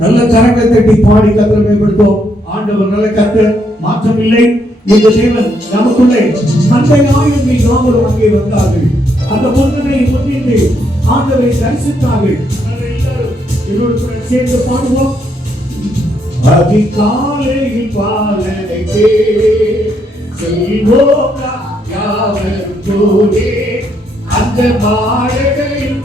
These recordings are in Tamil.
நல்ல கரங்களை தட்டி பாடி கத்திர மேம்படுத்தும் ஆண்டவர் நல்ல கத்த மாற்றம் இல்லை. இந்த தேவன் நமக்குள்ளே அந்த நாயகங்கள் யாவரும் அங்கே வந்தார்கள். அந்த பொருளை முன்னிட்டு ஆண்டவரை தரிசித்தார்கள். என்னோட சேர்ந்து பாடுவோம். அதிகாலையில் பாலனைக்கே செல்வோக்கா அந்த பாடகையில்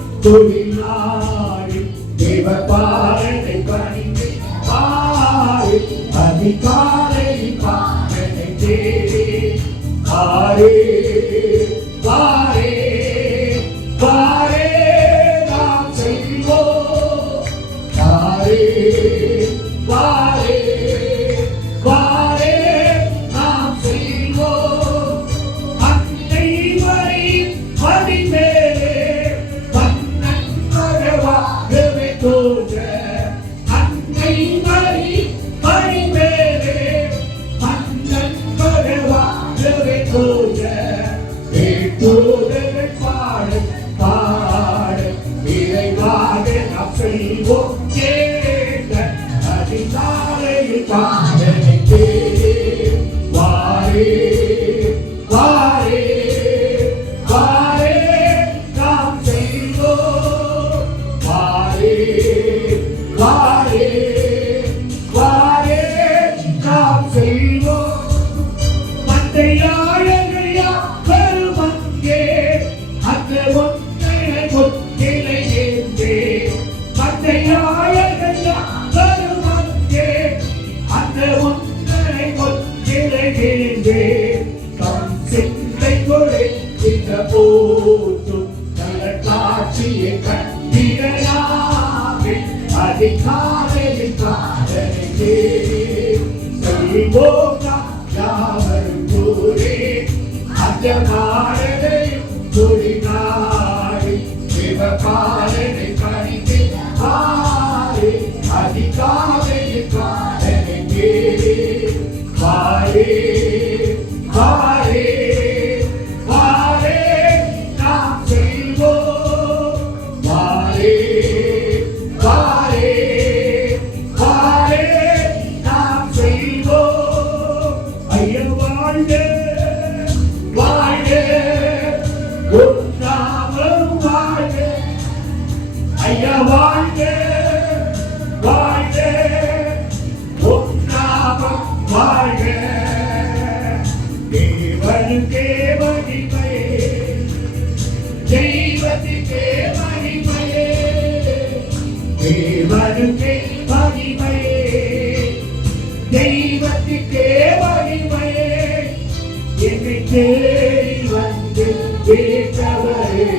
Hallelujah, Yahweh, Adonai. என்னை தேடி வந்து கேட்டவரே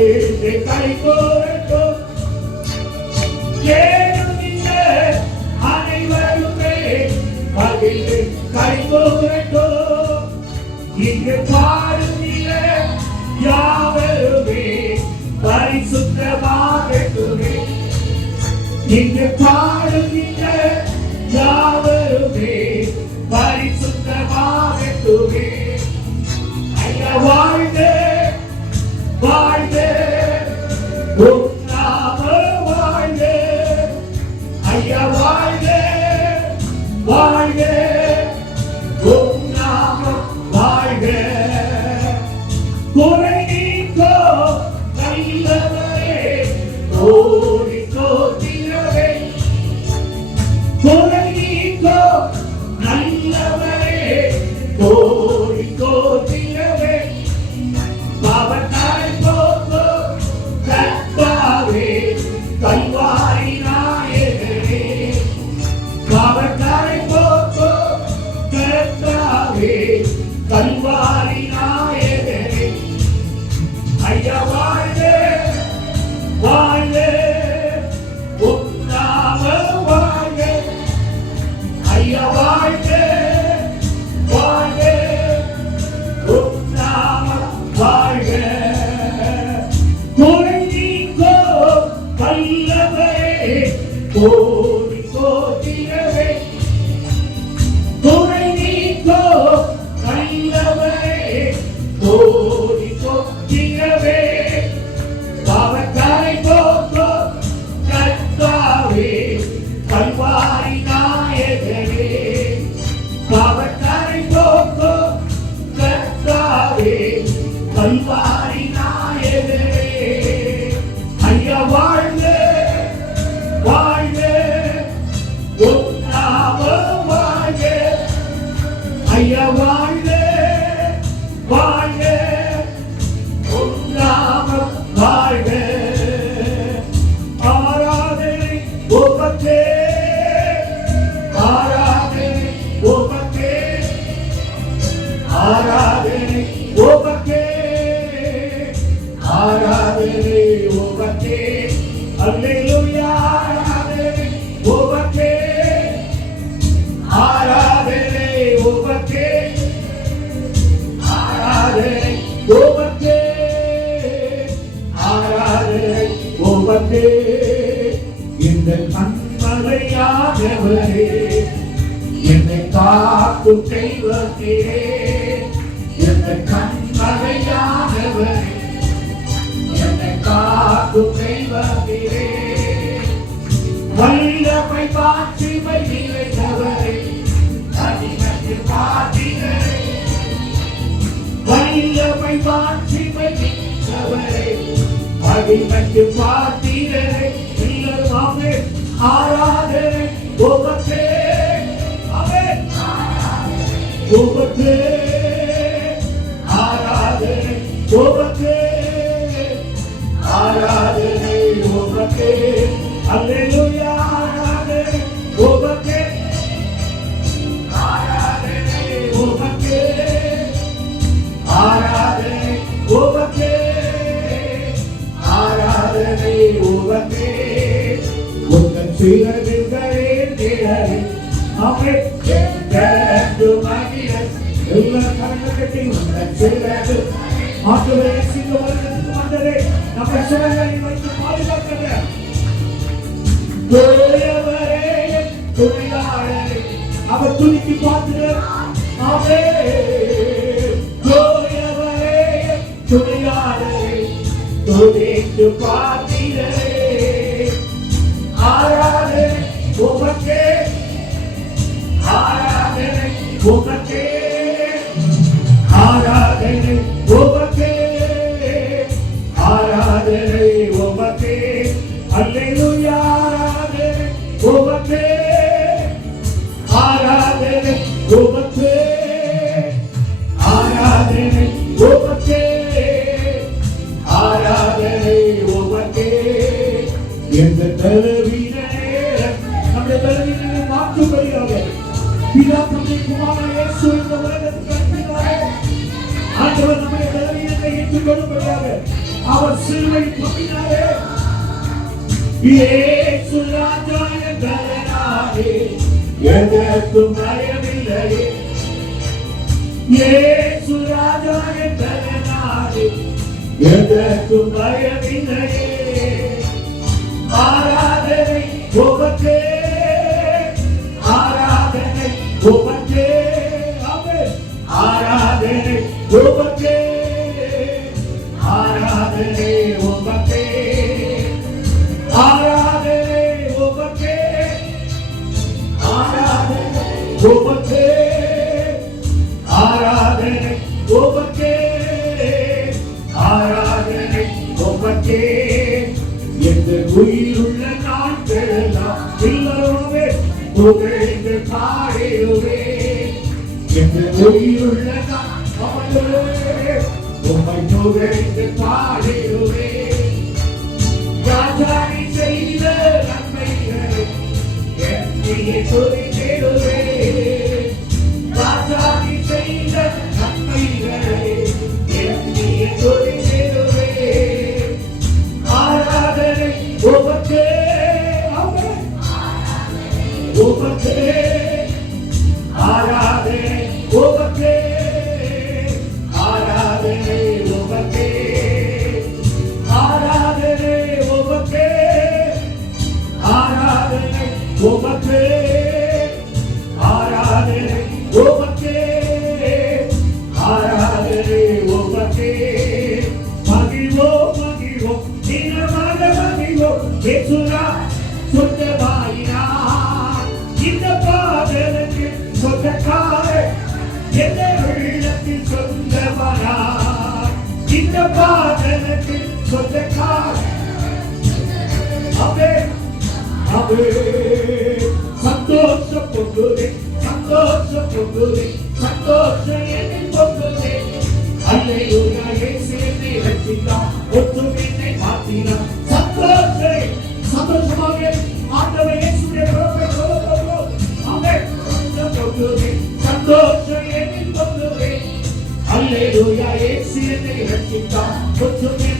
de California. அனைவருமே அதில் கைபோகட்டும் இங்கு பாடுகிற யாவருமே பரிசுத்தமாகட்டுமே இங்கு பாடுகிற யாவருமே பரிசுத்தமாகட்டுமே Oh. அடிமைக்கு பார்த்தீரே இல்லமாவே ஆராதனை உமக்கே அவே உமக்கே ஆராதனை உமக்கே ஆராதனை உமக்கே அல்லேலூயா ஆராதனை உமக்கே ஆராதனை உமக்கே ஆராதனை உமக்கே அவர் துணிக்கு பார்த்து ஆமே துணியாடே துணிக்கு பார்த்தீரே எந்த தலைவினரே நம்முடைய தலைவினரை மாற்றும்படியாக பிதா தந்தை குமாரன் இயேசு இந்த உலகத்துக்கு அனுப்பினாரே ஆண்டவர் நம்முடைய தலைவினரை ஏற்றுக்கொள்ளும்படியாக அவர் சிலுவை பண்ணினாரே இயேசு ராஜா என்றாரே. எதற்கு பயமில்லையே இயேசு ராஜா என்றாரே. எதற்கு பயமில்லையே உமக்கே ஆமென் ஆராதனை உமக்கே புகழ்ந்து பாடிடுவே எந்த உயிருள்ள நாட்களே உம்மை புகழ்ந்து பாடிடுவே ராஜாணி செய்த நன்மைகளை? உமக்கே 선택한 아멘 아멘 삼도적 복근에 삼도적 복근에 삼도적의 행복근에 할렐루야 예수님이 할지다. 어둠이 내 바티나 삼도적의 삼도적의 아들의 예수의 그렇게 걸어가고 아멘. 삼도적 복근에 삼도적의 행복근에 할렐루야 예수님이 할지다. 어둠이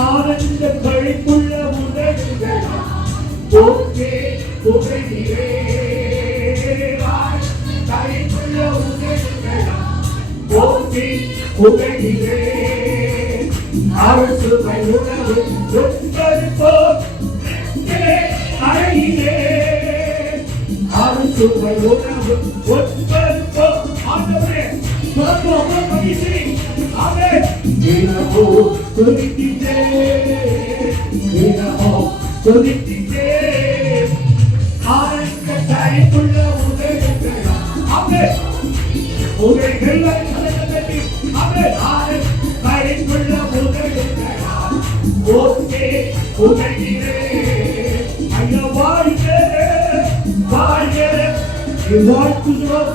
ஆனந்த கழிப்புள்ள உதவிகள் புகையிலே கழிப்புள்ள உதவிகள் ஓகே புகையிலே அரசு உணவு அரசு உணவு துதித்திட்டே தினமோ துதித்திட்டே ஆனந்த கரைக்குள்ள உதவிகள் ஆமென் உதவிகள் கலகலத்தி ஆமென் ஆனந்த கரைக்குள்ள ஓகே உதவிகளே ஐயா வாழ்த்துகிறோம்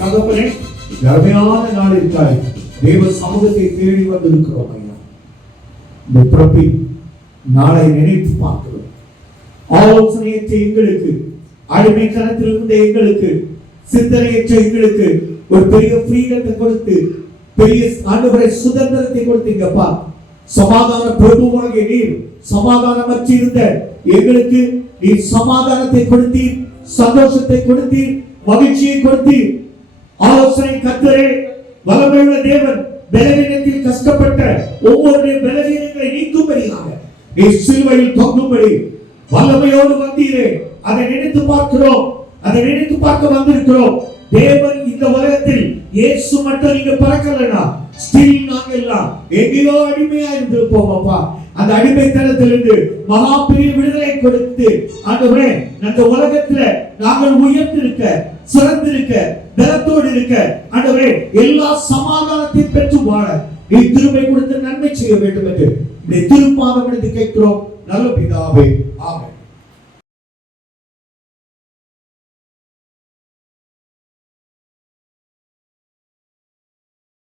தகப்பனே அருமையான நாளிற்காய் தேவ சமூகத்தை தேடி வந்திருக்கிறோம் ஐயா. இந்த பிறப்பின் நாளை நினைத்து பார்க்கிறோம். ஆலோசனையற்ற எங்களுக்கு அடிமைத்தனத்தில் இருந்த எங்களுக்கு சிந்தனையற்ற எங்களுக்கு ஒரு பெரிய ஃப்ரீடத்தை கொடுத்து பெரிய ஆண்டுகளை சுதந்திரத்தை கொடுத்தீங்கப்பா சமாதான பிரபுவாகிய நீர் சமாதானமற்று இருந்த எங்களுக்கு நீ சமாதானத்தை கொடுத்தீர் சந்தோஷத்தை கொடுத்தீர் மகிழ்ச்சியை கொடுத்தீர். ஆலோசனை கத்தரே வளமையுள்ள தேவன் பலவீனத்தில் கஷ்டப்பட்ட ஒவ்வொரு பலவீனங்களை நீக்கும்படியாக நீ சிலுவையில் தொங்கும்படி வல்லமையோடு வந்தீரே. அதை நினைத்து பார்க்கிறோம். அதை நினைத்து பார்க்க வந்திருக்கிறோம். தேவன் இந்த உலகத்தில் இயேசு மட்டும் நீங்க பறக்கலனா ஸ்டில் நாங்க எல்லாம் எங்கேயோ அடிமையா இருந்திருப்போம் அப்பா. அந்த அடிமைத்தனத்திலிருந்து மகா பெரிய விடுதலை கொடுத்து ஆண்டவரே அந்த உலகத்துல நாங்கள் உயர்ந்திருக்க சிறந்திருக்க பலத்தோடு இருக்க ஆண்டவரே எல்லா சமாதானத்தையும் பெற்று வாழ. நீ திருமை கொடுத்து நன்மை செய்ய வேண்டும் என்று. இந்த திருப்பாதம் எடுத்து கேட்கிறோம். நல்ல பிதாவே ஆமே